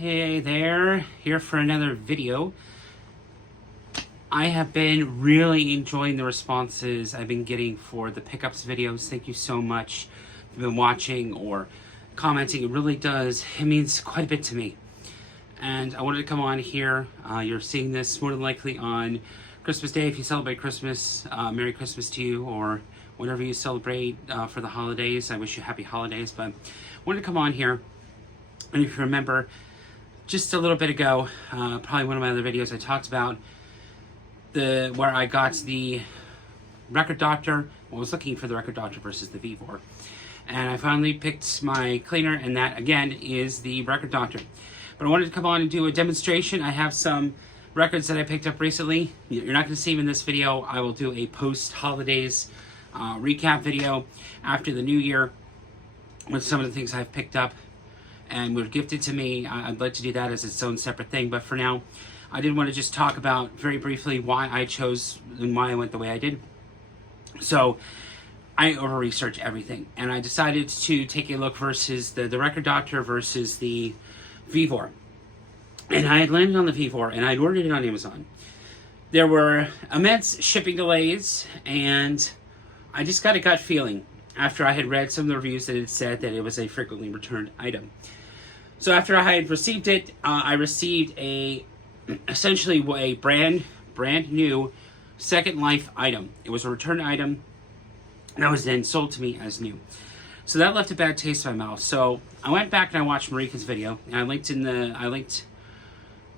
Hey there, here for another video. I have been really enjoying the responses I've been getting for the pickups videos. Thank you so much if you've been watching or commenting. It really does, it means quite a bit to me. And I wanted to come on here. You're seeing this more than likely on Christmas Day. If you celebrate Christmas, Merry Christmas to you, or whatever you celebrate for the holidays. I wish you happy holidays, but I wanted to come on here. And if you remember, just a little bit ago, probably one of my other videos, I talked about where I got the Record Doctor. I was looking for the Record Doctor versus the VEVOR. And I finally picked my cleaner, and that, again, is the Record Doctor. But I wanted to come on and do a demonstration. I have some records that I picked up recently. You're not going to see them in this video. I will do a post-holidays recap video after the new year with some of the things I've picked up and were gifted to me. I'd like to do that as its own separate thing, but for now, I did want to just talk about very briefly why I chose and why I went the way I did. So, I over-researched everything, and I decided to take a look versus the Record Doctor versus the VEVOR. And I had landed on the VEVOR, and I had ordered it on Amazon. There were immense shipping delays, and I just got a gut feeling after I had read some of the reviews that had said that it was a frequently returned item. So after I had received it, I received essentially a brand new Second Life item. It was a returned item that was then sold to me as new. So that left a bad taste in my mouth. So I went back and I watched Marika's video, and I linked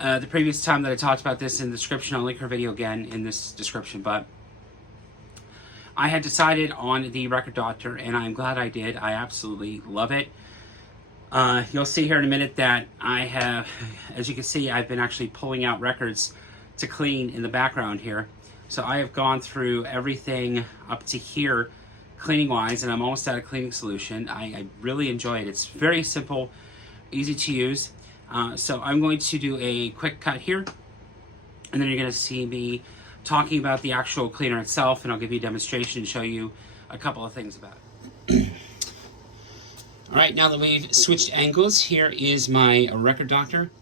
the previous time that I talked about this in the description. I'll link her video again in this description, but I had decided on the Record Doctor, and I'm glad I did. I absolutely love it. You'll see here in a minute that I have, as you can see, I've been actually pulling out records to clean in the background here. So I have gone through everything up to here cleaning-wise, and I'm almost out of cleaning solution. I really enjoy it. It's very simple, easy to use. So I'm going to do a quick cut here, and then you're going to see me talking about the actual cleaner itself, and I'll give you a demonstration and show you a couple of things about it. All right, now that we've switched angles, here is my Record Doctor.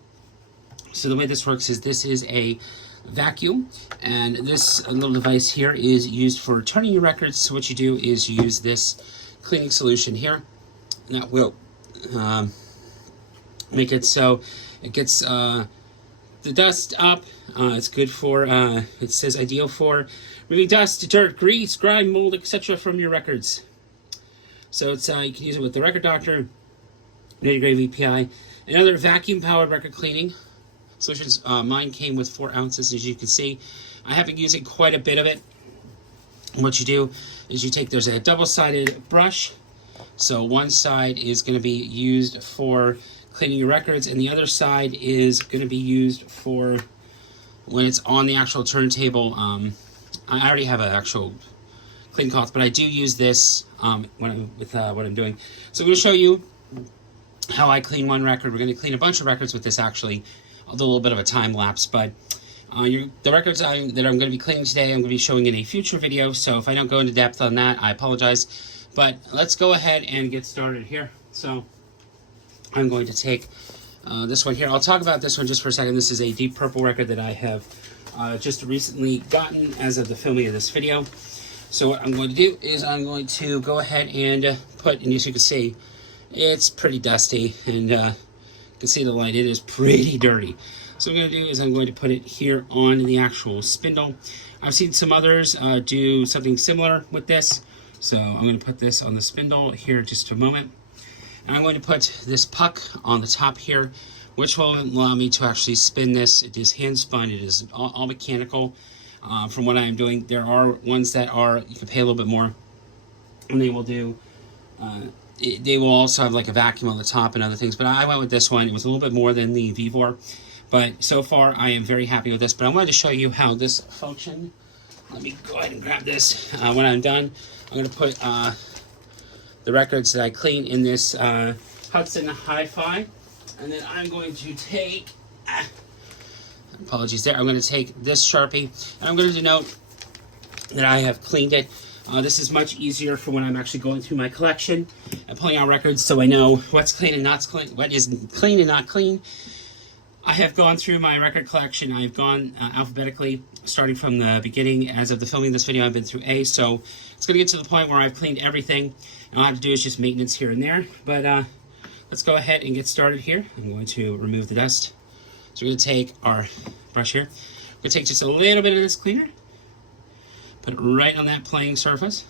So the way this works is this is a vacuum, and this little device here is used for turning your records. So what you do is you use this cleaning solution here, and that will make it so it gets the dust up. It's good for, it says ideal for removing dust, dirt, grease, grime, mold, etc. from your records. So it's you can use it with the Record Doctor, Nitty-Gritty VPI, and other vacuum-powered record cleaning solutions. Mine came with 4 ounces, as you can see. I have been using quite a bit of it. And what you do is you take, there's a double-sided brush. So one side is going to be used for cleaning your records, and the other side is going to be used for when it's on the actual turntable. I already have an actual clean cloth, but I do use this what I'm doing. So I'm going to show you how I clean one record. We're going to clean a bunch of records with this, actually. I'll do a little bit of a time lapse, but the records that I'm going to be cleaning today, I'm going to be showing in a future video, so if I don't go into depth on that, I apologize. But let's go ahead and get started here. So I'm going to take this one here. I'll talk about this one just for a second. This is a Deep Purple record that I have just recently gotten as of the filming of this video. So what I'm going to do is I'm going to go ahead and put, and as you can see, it's pretty dusty, and you can see the light, it is pretty dirty. So what I'm going to do is I'm going to put it here on the actual spindle. I've seen some others do something similar with this. So I'm going to put this on the spindle here in just a moment. And I'm going to put this puck on the top here, which will allow me to actually spin this. It is hand spun, it is all mechanical. From what I'm doing, there are ones that are, you can pay a little bit more, and they will do, they will also have like a vacuum on the top and other things, but I went with this one. It was a little bit more than the VEVOR, but so far I am very happy with this. But I wanted to show you how this functions. Let me go ahead and grab this. When I'm done, I'm going to put the records that I clean in this Hudson Hi-Fi, and then I'm going to take, apologies there, I'm going to take this Sharpie, and I'm going to denote that I have cleaned it. This is much easier for when I'm actually going through my collection and pulling out records, so I know what's clean and not clean, what is clean and not clean. I have gone through my record collection. I've gone alphabetically, starting from the beginning. As of the filming of this video, I've been through A, so it's going to get to the point where I've cleaned everything. And all I have to do is just maintenance here and there. But let's go ahead and get started here. I'm going to remove the dust. So we're going to take our brush here. We're going to take just a little bit of this cleaner, put it right on that playing surface.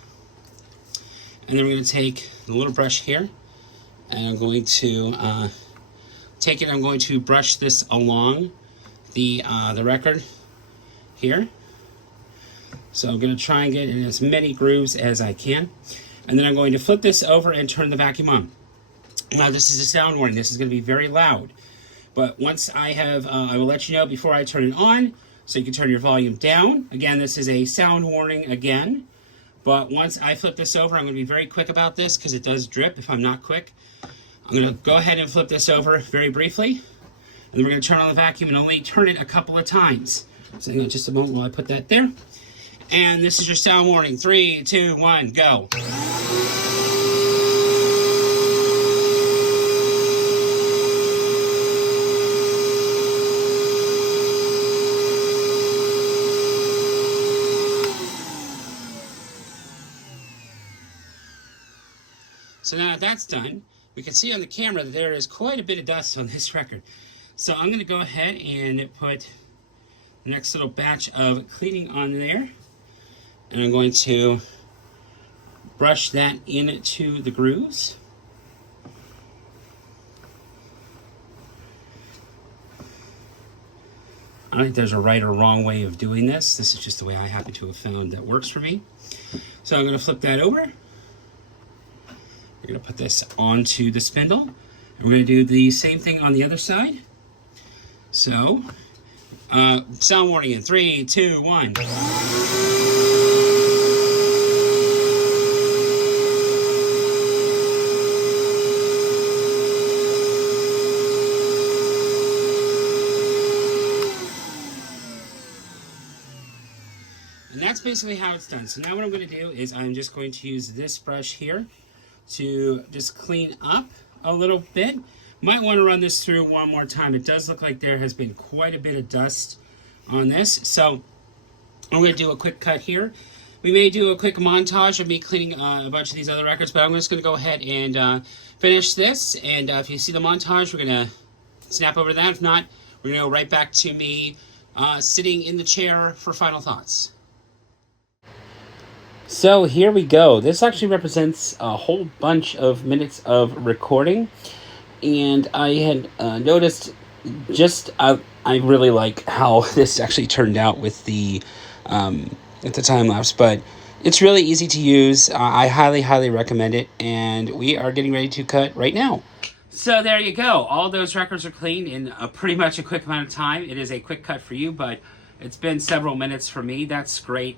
And then we're going to take the little brush here, and I'm going to take it. I'm going to brush this along the record here. So I'm going to try and get in as many grooves as I can. And then I'm going to flip this over and turn the vacuum on. Now this is a sound warning. This is going to be very loud. But once I have, I will let you know before I turn it on, so you can turn your volume down. Again, this is a sound warning again. But once I flip this over, I'm going to be very quick about this because it does drip if I'm not quick. I'm going to go ahead and flip this over very briefly. And then we're going to turn on the vacuum and only turn it a couple of times. So hang on just a moment while I put that there. And this is your sound warning. 3, 2, 1, go. So now that that's done, we can see on the camera that there is quite a bit of dust on this record. So I'm going to go ahead and put the next little batch of cleaning on there. And I'm going to brush that into the grooves. I don't think there's a right or wrong way of doing this. This is just the way I happen to have found that works for me. So I'm going to flip that over. We're going to put this onto the spindle. And we're going to do the same thing on the other side. So, sound warning in 3, 2, 1. And that's basically how it's done. So now what I'm going to do is I'm just going to use this brush here to just clean up a little bit. Might want to run this through one more time. It does look like there has been quite a bit of dust on this. So I'm going to do a quick cut here. We may do a quick montage of me cleaning a bunch of these other records, but I'm just going to go ahead and finish this. And if you see the montage, we're going to snap over to that. If not, we're going to go right back to me sitting in the chair for final thoughts. So here we go. This actually represents a whole bunch of minutes of recording. And I had noticed I really like how this actually turned out with the time lapse, but it's really easy to use. I highly recommend it, and we are getting ready to cut right now. So there you go. All those records are cleaned in pretty much a quick amount of time. It is a quick cut for you, but it's been several minutes for me. That's great.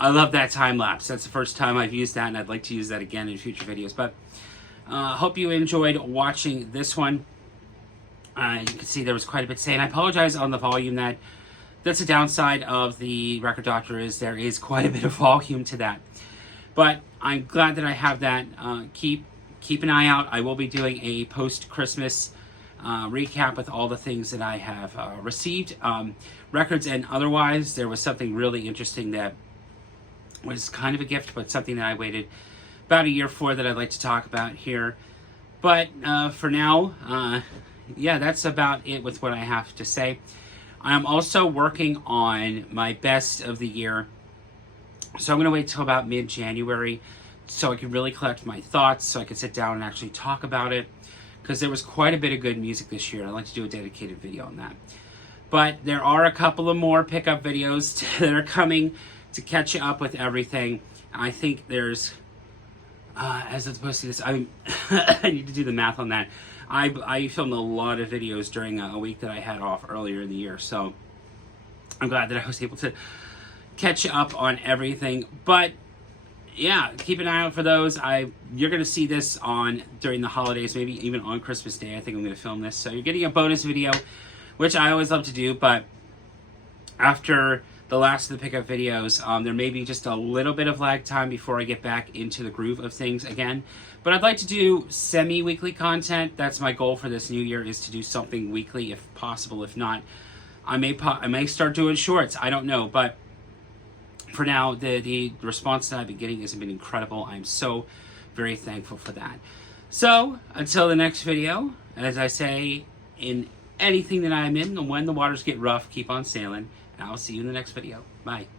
I love that time lapse. That's the first time I've used that, and I'd like to use that again in future videos. But hope you enjoyed watching this one. You can see there was quite a bit to say, and I apologize on the volume. That's the downside of the Record Doctor, is there is quite a bit of volume to that. But I'm glad that I have that. Keep an eye out. I will be doing a post-Christmas recap with all the things that I have received, records and otherwise. There was something really interesting that was kind of a gift, but something that I waited about a year for that I'd like to talk about here. But for now, yeah, that's about it with what I have to say. I'm also working on my best of the year, so I'm going to wait till about mid-January so I can really collect my thoughts, so I can sit down and actually talk about it, because there was quite a bit of good music this year, and I'd like to do a dedicated video on that. But there are a couple of more pickup videos that are coming to catch you up with everything. I think there's, as opposed to this, I need to do the math on that. I filmed a lot of videos during a week that I had off earlier in the year, so I'm glad that I was able to catch up on everything. But yeah, keep an eye out for those. You're going to see this during the holidays, maybe even on Christmas Day. I think I'm going to film this, so you're getting a bonus video, which I always love to do. But after the last of the pickup videos. There may be just a little bit of lag time before I get back into the groove of things again. But I'd like to do semi-weekly content. That's my goal for this new year, is to do something weekly if possible. If not, I may start doing shorts. I don't know. But for now, the response that I've been getting has been incredible. I'm so very thankful for that. So, until the next video, as I say in anything that I'm in, when the waters get rough, keep on sailing. And I'll see you in the next video. Bye.